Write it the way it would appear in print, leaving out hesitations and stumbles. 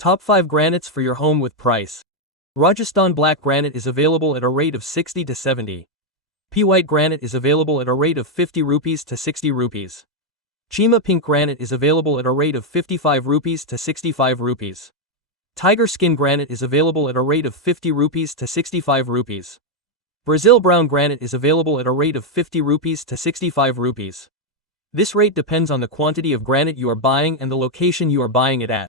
Top 5 granites for your home with price. Rajasthan black granite is available at a rate of 60 to 70. P white granite is available at a rate of 50 rupees to 60 rupees. Chima pink granite is available at a rate of 55 rupees to 65 rupees. Tiger skin granite is available at a rate of 50 rupees to 65 rupees. Brazil brown granite is available at a rate of 50 rupees to 65 rupees. This rate depends on the quantity of granite you are buying and the location you are buying it at.